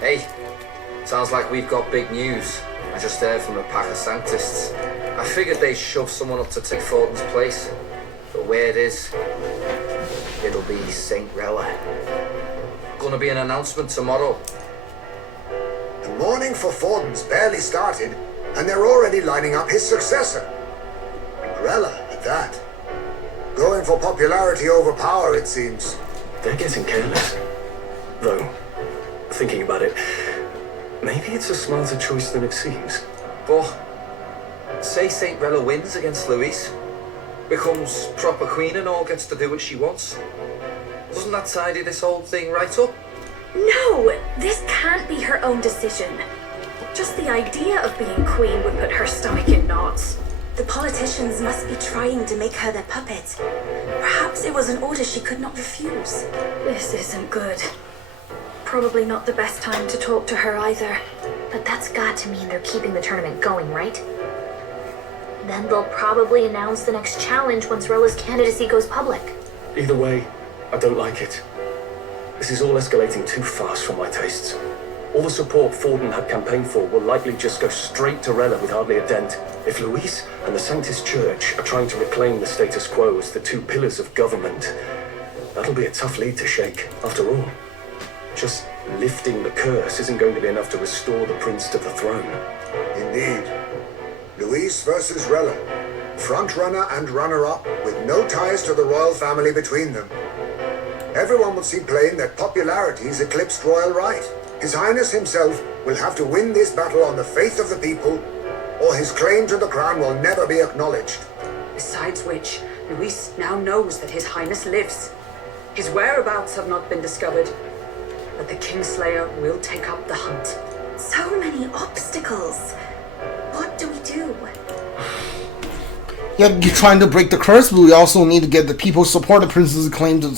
Hey, sounds like we've got big news. I just heard from a pack of Sanctists. I figured they'd shove someone up to take Fortin's place. But where it is, it'll be Saint Rella. Gonna be an announcement tomorrow. The mourning for Fortin's barely started, and they're already lining up his successor. Rella, at that. Going for popularity over power, it seems. They're getting careless. Though, thinking about it, maybe it's a smarter choice than it seems. But, say Saint Rella wins against Louise, becomes proper queen and all, gets to do what she wants. Doesn't that tidy this whole thing right up? No, this can't be her own decision. Just the idea of being queen would put her stomach in knots. The politicians must be trying to make her their puppet. Perhaps it was an order she could not refuse. This isn't good. Probably not the best time to talk to her either. But that's got to mean they're keeping the tournament going, right? Then they'll probably announce the next challenge once Rella's candidacy goes public. Either way, I don't like it. This is all escalating too fast for my tastes. All the support Fortin had campaigned for will likely just go straight to Rella with hardly a dent. If Louise and the Sanctist Church are trying to reclaim the status quo as the two pillars of government, that'll be a tough lead to shake. After all, just lifting the curse isn't going to be enough to restore the prince to the throne. Indeed. Louise versus Rella. Front-runner and runner-up with no ties to the royal family between them. Everyone will see plain that popularity's eclipsed royal right. His Highness himself will have to win this battle on the faith of the people, or his claim to the crown will never be acknowledged. Besides which, Luis now knows that His Highness lives. His whereabouts have not been discovered, but the Kingslayer will take up the hunt. So many obstacles. What do we do? Yeah, you're trying to break the curse, but we also need to get the people support the prince's claim to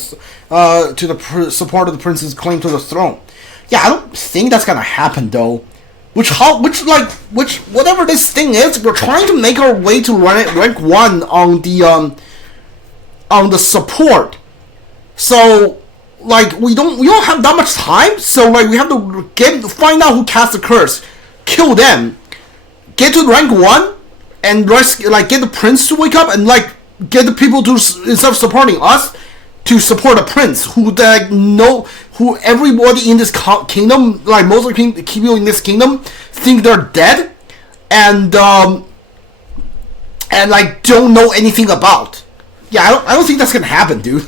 support of the prince's claim to the throne. Yeah, I don't think that's gonna happen though. Whatever this thing is, we're trying to make our way to rank 1 on the support. So, like, we don't have that much time. So, like, we have to find out who cast the curse, kill them, get to rank 1, and get the prince to wake up, and like get the people to, instead of supporting us, to support the prince, who everybody in this kingdom, like most of the people in this kingdom, think they're dead, and like don't know anything about. Yeah, I don't think that's gonna happen, dude.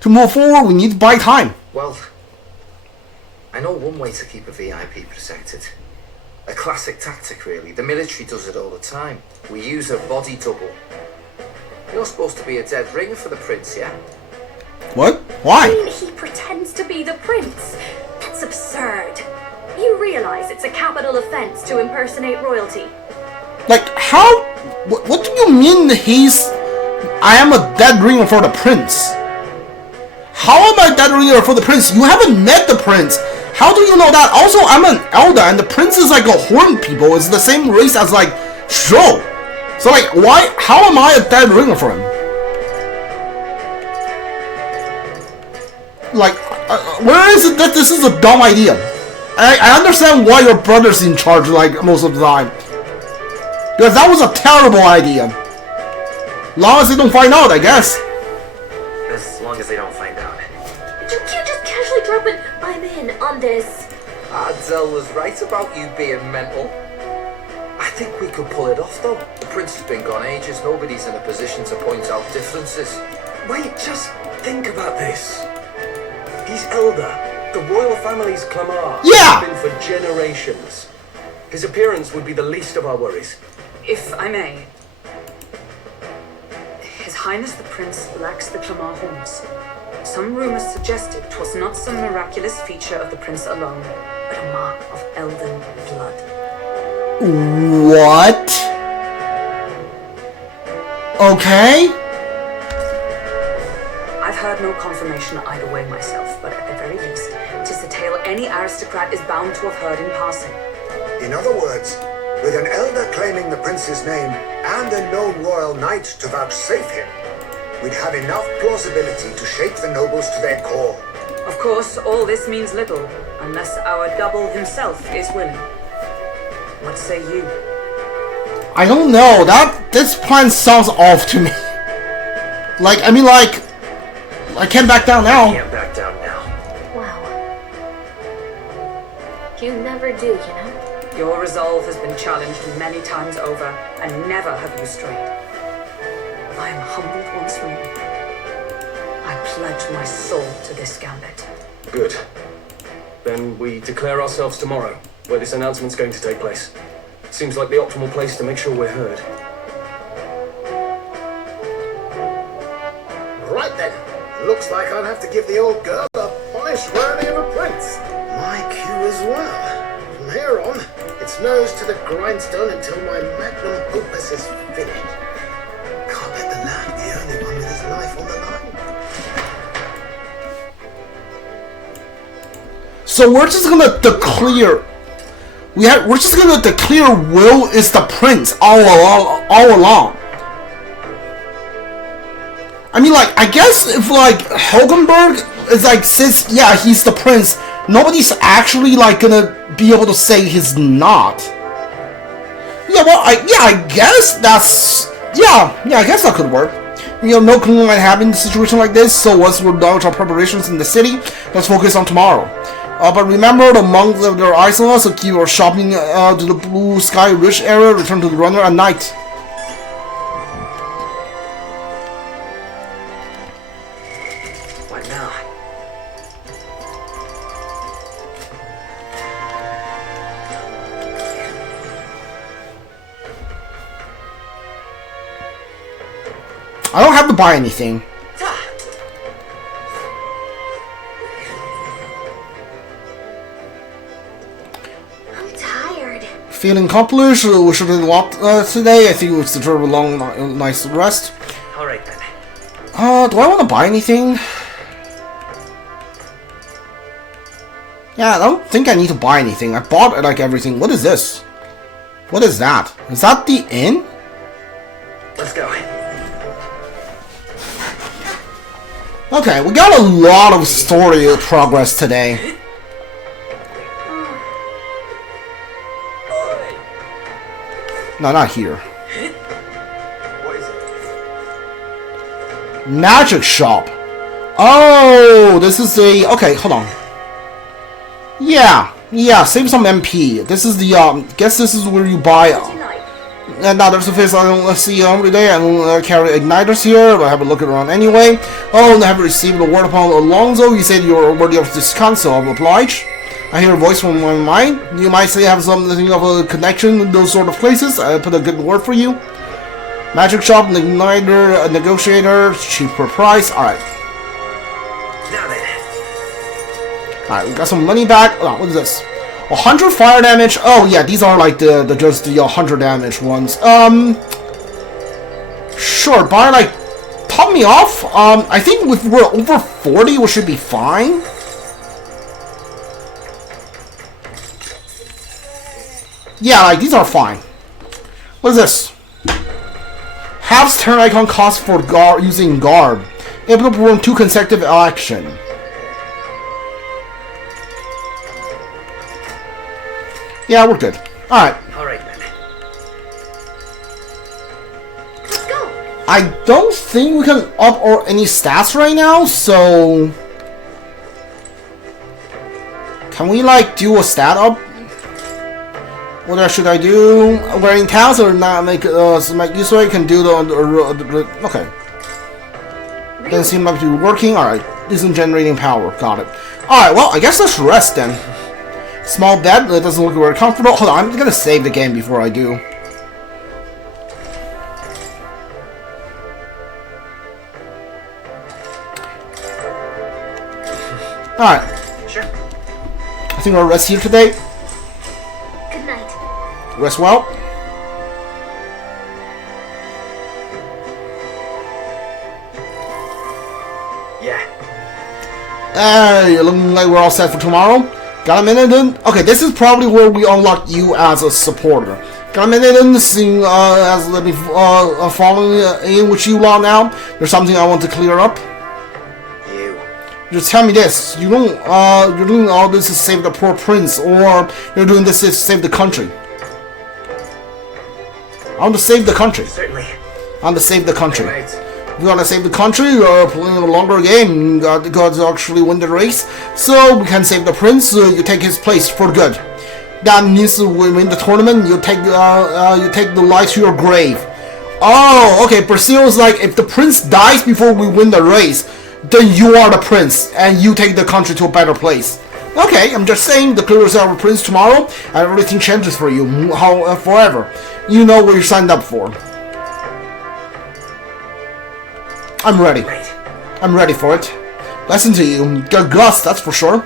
To move forward, we need to buy time. Well, I know one way to keep a VIP protected. A classic tactic, really. The military does it all the time. We use a body double. You're supposed to be a dead ringer for the prince, yeah? What? Why? I mean, he pretends to be the prince. That's absurd. You realize it's a capital offense to impersonate royalty. Like, how? What do you mean I am a dead ringer for the prince? How am I a dead ringer for the prince? You haven't met the prince. How do you know that? Also, I'm an Elda, and the prince is like a horned people. It's the same race as like Sho. So like, why? How am I a dead ringer for him? Like, where is it that this is a dumb idea? I understand why your brother's in charge, like, most of the time. Because that was a terrible idea. Long as they don't find out, I guess. As long as they don't find out. You can't just casually drop an "I'm in" on this. Adzel was right about you being mental. I think we could pull it off, though. The prince has been gone ages. Nobody's in a position to point out differences. Wait, just think about this. He's Elda, the royal family's Clamar. Yeah! He's been for generations. His appearance would be the least of our worries. If I may, His Highness the Prince lacks the Clamar horns. Some rumors suggested 'twas not some miraculous feature of the prince alone, but a mark of elven blood. What? Okay. I've heard no confirmation either way myself, but at the very least, 'tis a tale any aristocrat is bound to have heard in passing. In other words, with an elder claiming the prince's name and a known royal knight to vouchsafe him, we'd have enough plausibility to shake the nobles to their core. Of course, all this means little, unless our double himself is willing. What say you? I don't know. This plan sounds off to me. I can't back down now. Can't back down now. Wow. You never do, you know? Your resolve has been challenged many times over, and never have you strayed. I am humbled once more. I pledge my soul to this gambit. Good. Then we declare ourselves tomorrow, where this announcement's going to take place. Seems like the optimal place to make sure we're heard. Right then. Looks like I'll have to give the old girl a polish worthy of a prince. My cue as well. From here on, it's nose to the grindstone until my magnum opus is finished. Can't let the lad be the only one with his life on the line. So we're just gonna declare. We're just gonna declare Will is the prince all along. I mean, I guess if Hulkenberg is says yeah he's the prince, nobody's actually gonna be able to say he's not. Yeah, well, I guess that's I guess that could work. No clue might happen in a situation like this. So once we're done with our preparations in the city, let's focus on tomorrow. But remember, the monks have their eyes on us, so keep our shopping to the Blue Sky Ridge area. Return to the runner at night. What now? I don't have to buy anything. Feeling accomplished, we should have walked today. I think we deserve a long, nice rest. Alright then. Do I want to buy anything? Yeah, I don't think I need to buy anything. I bought everything. What is this? What is that? Is that the inn? Let's go. Okay, we got a lot of story progress today. No, not here. What is it? Magic shop. Oh, this is the... Okay, hold on. Yeah, save some MP. This is the, guess this is where you buy... And now there's a face I don't see every day. I don't carry igniters here, but I have a look around anyway. Oh, and I have received a word upon Alonso. He said you're worthy of discount, so I'm obliged. I hear a voice from my mind. You might say have something of a connection with those sort of places. I put a good word for you. Magic shop, igniter, a negotiator, cheaper price. Alright. Now then. Alright, we got some money back. Oh, what is this? 100 fire damage. Oh yeah, these are just the 100 damage ones. Sure, buy top me off. I think if we're over 40, we should be fine. Yeah, these are fine. What is this? Halves turn icon cost for guard using guard. Able to perform 2 consecutive action. Yeah, we're good. Alright. Alright then. Let's go. I don't think we can up or any stats right now, so... Can we do a stat up? What should I do? Wearing tails or not make use of it? Can do the okay. Doesn't seem like to be working. Alright. Isn't generating power. Got it. Alright, well, I guess let's rest then. Small bed, that doesn't look very comfortable. Hold on, I'm gonna save the game before I do. Alright. Sure. I think we'll rest here today. Good night. Rest well. Yeah. Hey, looking like we're all set for tomorrow. Got a minute in? Okay, this is probably where we unlock you as a supporter. Got a minute in, seeing as let me following in with you lot now. There's something I want to clear up. You. Just tell me this: you're doing all this to save the poor prince, or you're doing this to save the country? I want to save the country. Certainly. I want to save the country. Hey, mate. If you want to save the country, you're playing a longer game. You got to actually win the race, so we can save the prince. You take his place for good. That means we win the tournament. You take the light to your grave. Oh, okay. Brazil's like, if the prince dies before we win the race, then you are the prince and you take the country to a better place. Okay, I'm just saying, the clears our prince tomorrow and everything changes for you forever. You know what you signed up for. I'm ready. I'm ready for it. Listen to you. Got guts, that's for sure.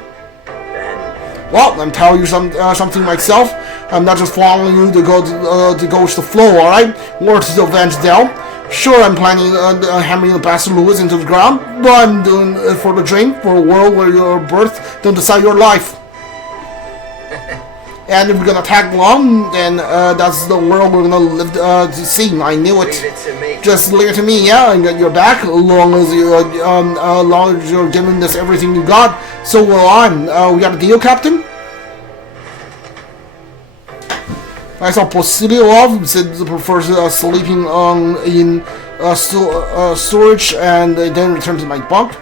Well, I'm telling you something myself. I'm not just following you to go with the flow, alright? Or to avenge Del. Sure, I'm planning hammering the bastard Louis into the ground, but I'm doing it for the dream, for a world where your birth don't decide your life. And if we're gonna tag along, then that's the world we're gonna live to see. I knew it. Leave it to me. Just leave it to me, yeah, and get your back, as long as you're giving this everything you got. So will I. We got a deal, Captain? I saw Posililov said he prefers sleeping in storage and then return to my bunk.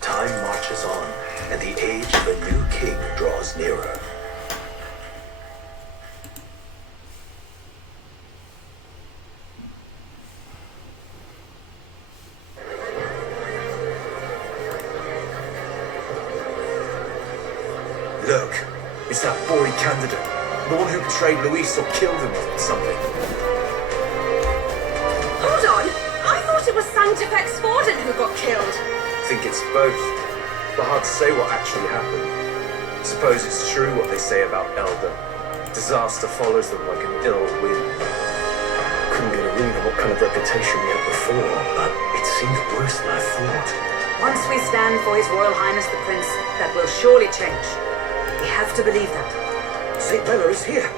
Time marches on, and the age of a new king draws nearer. Look, it's that boy candidate. The one who betrayed Luis or killed him or something. Hold on! I thought it was Sanctifex Forden who got killed. I think it's both. But hard to say what actually happened. Suppose it's true what they say about Elda. Disaster follows them like an ill wind. Couldn't get a read on what kind of reputation he had before, but it seems worse than I thought. Once we stand for His Royal Highness the Prince, that will surely change. We have to believe that. St. Bella is here.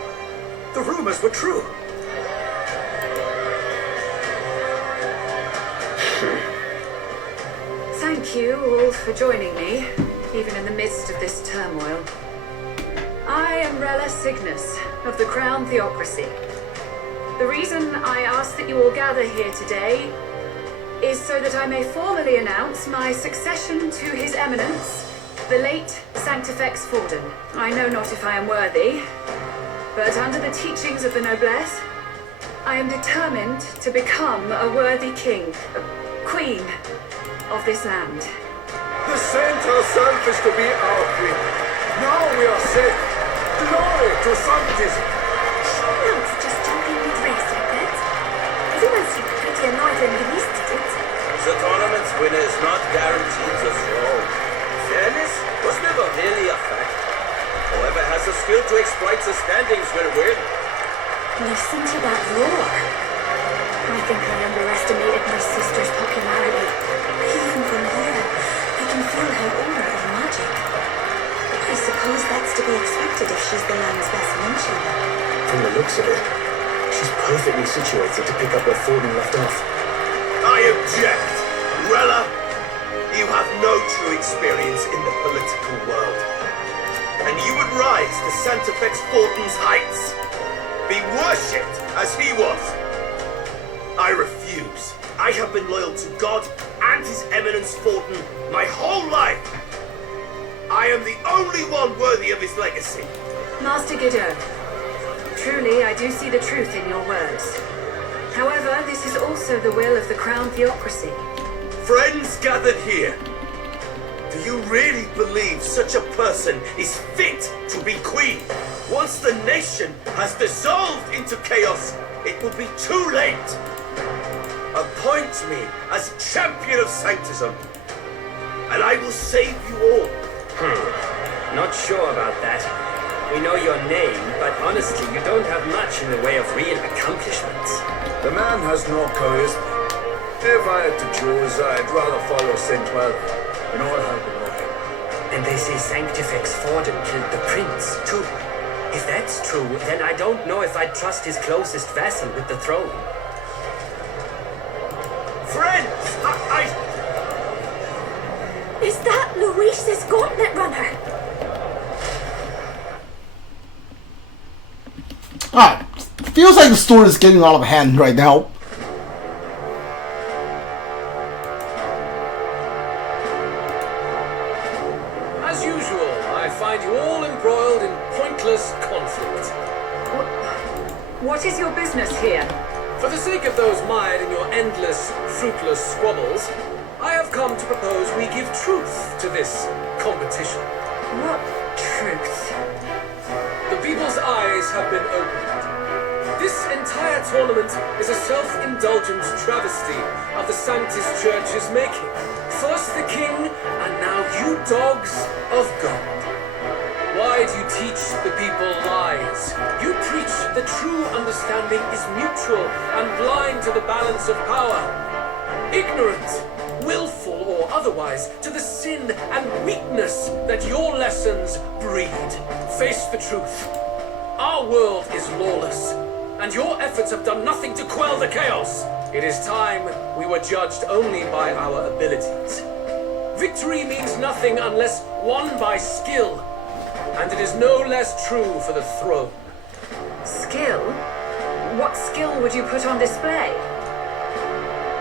The rumors were true. Thank you all for joining me, even in the midst of this turmoil. I am Rella Cygnus, of the Crown Theocracy. The reason I ask that you all gather here today is so that I may formally announce my succession to His Eminence, the late Sanctifex Forden. I know not if I am worthy, but under the teachings of the noblesse, I am determined to become a worthy king, a queen of this land. The saint herself is to be our queen. Now we are safe. Glory to Sanctism. Let's just jump in mid-race like that. Everyone seemed pretty annoyed when Luis did it. The tournament's winner is not guaranteed the throne. Fairness was never really a fact. Whoever has the skill to exploit the standings will win. Listen to that roar. I think I underestimated my sister's popularity. Even from here, I can feel her aura of magic. I suppose that's to be expected if she's the land's best mention. From the looks of it, she's perfectly situated to pick up where Forden left off. I object. Rella, you have no true experience in the political world. And you would rise to Sanctifex Forden's heights. Be worshipped as he was. I refuse. I have been loyal to God and His Eminence Forden my whole life. I am the only one worthy of his legacy. Master Guido, truly I do see the truth in your words. However, this is also the will of the Crown Theocracy. Friends gathered here, do you really believe such a person is fit to be queen? Once the nation has dissolved into chaos, it will be too late. Appoint me as champion of Sanctism, and I will save you all. Not sure about that. We know your name, but honestly, you don't have much in the way of real accomplishments. The man has no charisma. If I had to choose, I'd rather follow Saint Well. In all help and know him. And they say Sanctifex Forden killed the prince, too. If that's true, then I don't know if I'd trust his closest vassal with the throne. Friends, Is that Luis's gauntlet runner? Alright. Feels like the story is getting out of hand right now. As usual, I find you all embroiled in pointless conflict. What is your business here? For the sake of those mired in your endless, fruitless squabbles, I have come to propose we give truth to this competition. What truth? The people's eyes have been opened. This entire tournament is a self-indulgent travesty of the Sanctis Church's making. First the king, and now you dogs of God. Why do you teach the people lies? You preach that true understanding is mutual and blind to the balance of power. Ignorant, willful or otherwise, to the sin and weakness that your lessons breed. Face the truth. Our world is lawless, and your efforts have done nothing to quell the chaos. It is time we were judged only by our abilities. Victory means nothing unless won by skill, and it is no less true for the throne. Skill? What skill would you put on display?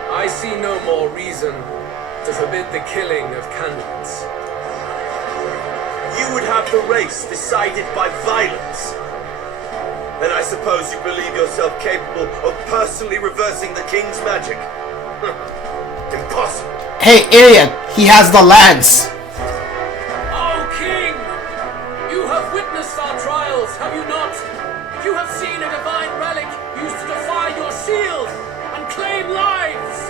I see no more reason to forbid the killing of candidates. You would have the race decided by violence. Then I suppose you believe yourself capable of personally reversing the king's magic. Impossible. Hey, idiot! He has the lance! Oh, king! You have witnessed our trials, have you not? You have seen a divine relic used to defy your shield and claim lives!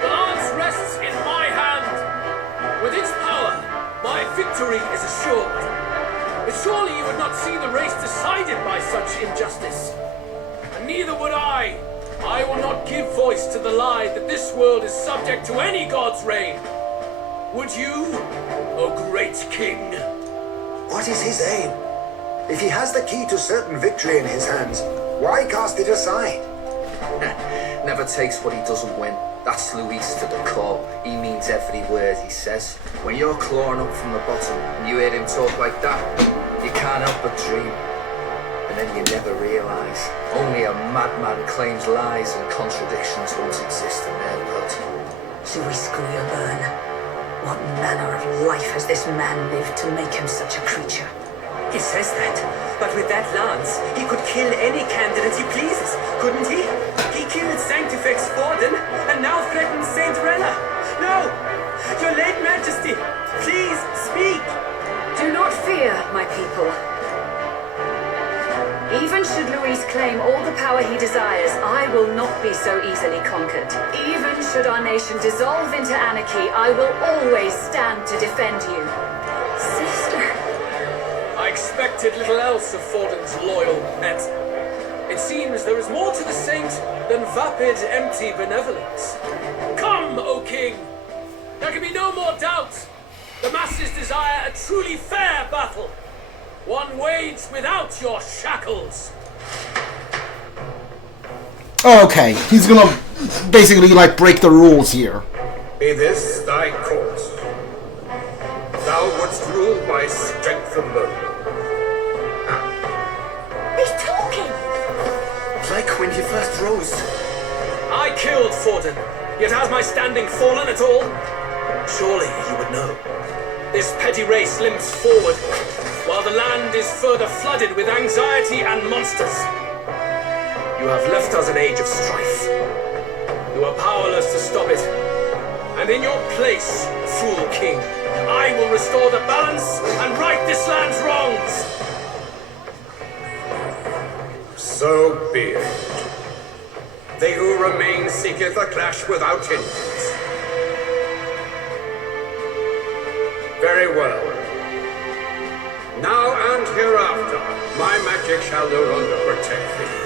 The lance rests in my hand. With its power, my victory is assured. But surely you would not see the race decided by such injustice. And neither would I. I will not give voice to the lie that this world is subject to any god's reign. Would you, O great king? What is his aim? If he has the key to certain victory in his hands, why cast it aside? Never takes what he doesn't win. That's Luis to the core. He means every word he says. When you're clawing up from the bottom and you hear him talk like that, you can't help but dream. And then you never realise. Only a madman claims lies and contradictions won't exist in their world. Luis Guillerburn, what manner of life has this man lived to make him such a creature? He says that, but with that lance, he could kill any candidate he pleases, couldn't he? He killed Sanctifex Forden, and now threatens Saint Rella. No! Your late Majesty, please speak! Do not fear, my people. Even should Luis claim all the power he desires, I will not be so easily conquered. Even should our nation dissolve into anarchy, I will always stand to defend you. Sister. I expected little else of Forden's loyal pet. It seems there is more to the saint than vapid, empty benevolence. Come, O king! There can be no more doubt. The masses desire a truly fair battle. One waged without your shackles. Okay, he's gonna basically like break the rules here. Be this thy course. Thou wouldst rule by strength alone. He's talking! Like when he first rose. I killed Forden, yet has my standing fallen at all? Surely you would know. This petty race limps forward, while the land is further flooded with anxiety and monsters. You have left us an age of strife. You are powerless to stop it. And in your place, fool king, I will restore the balance and right this land's wrongs. So be it. They who remain seeketh a clash without hindrance. Very well. Now and hereafter, my magic shall no longer protect thee.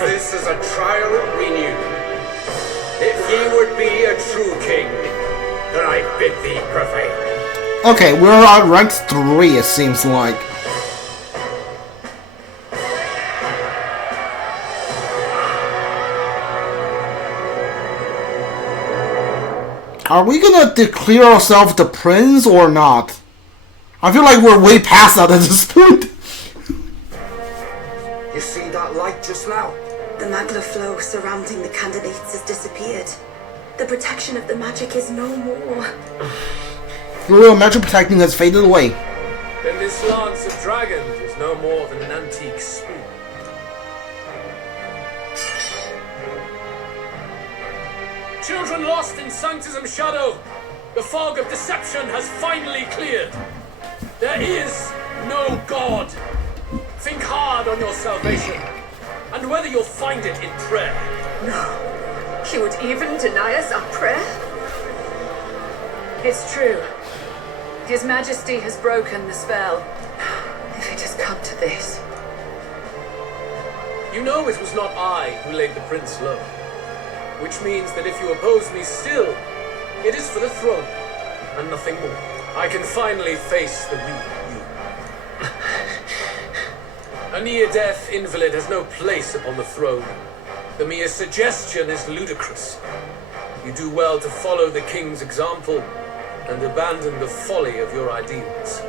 Face this as a trial renewed. If ye would be a true king, then I bid thee prevail. Okay, we're on rank 3, it seems like. Are we gonna declare ourselves the prince or not? I feel like we're way past that at this point. You see that light just now? The magna flow surrounding the candidates has disappeared. The protection of the magic is no more. The real magic protecting has faded away. Then this lance of dragons is no more than an antique spear. Children lost in Sanctism shadow, the fog of deception has finally cleared. There is no God. Think hard on your salvation, and whether you'll find it in prayer. No. He would even deny us our prayer? It's true. His Majesty has broken the spell. If it has come to this. You know it was not I who laid the prince low. Which means that if you oppose me still, it is for the throne, and nothing more. I can finally face the real you. A near-death invalid has no place upon the throne. The mere suggestion is ludicrous. You do well to follow the king's example, and abandon the folly of your ideals.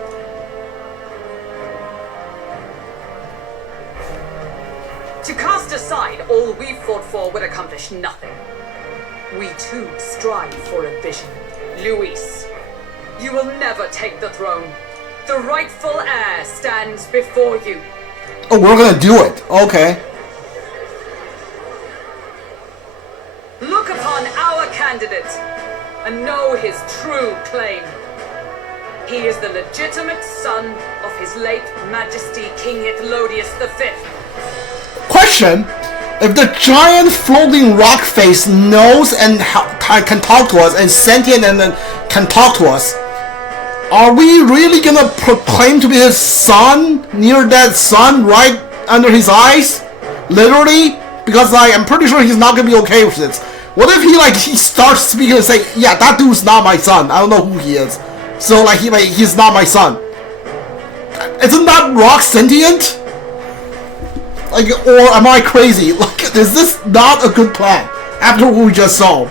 To cast aside all we've fought for would accomplish nothing. We too strive for a vision. Luis, you will never take the throne. The rightful heir stands before you. Oh, we're gonna do it. Okay. Look upon our candidate and know his true claim. He is the legitimate son of his late Majesty King Eclodius V. Question: if the giant floating rock face knows and can talk to us, and sentient and can talk to us, are we really gonna proclaim to be his son near that sun right under his eyes? Literally? Because I'm pretty sure he's not gonna be okay with this. What if he starts speaking and say, yeah, that dude's not my son. I don't know who he is. So he's not my son. Isn't that rock sentient? Or am I crazy? Is this not a good plan after what we just saw?